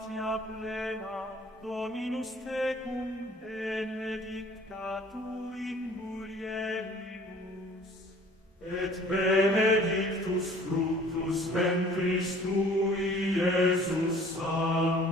gratia plena, Dominus tecum, benedicta tu in mulieribus, et benedictus fructus ventris tui, Iesus Sanctus.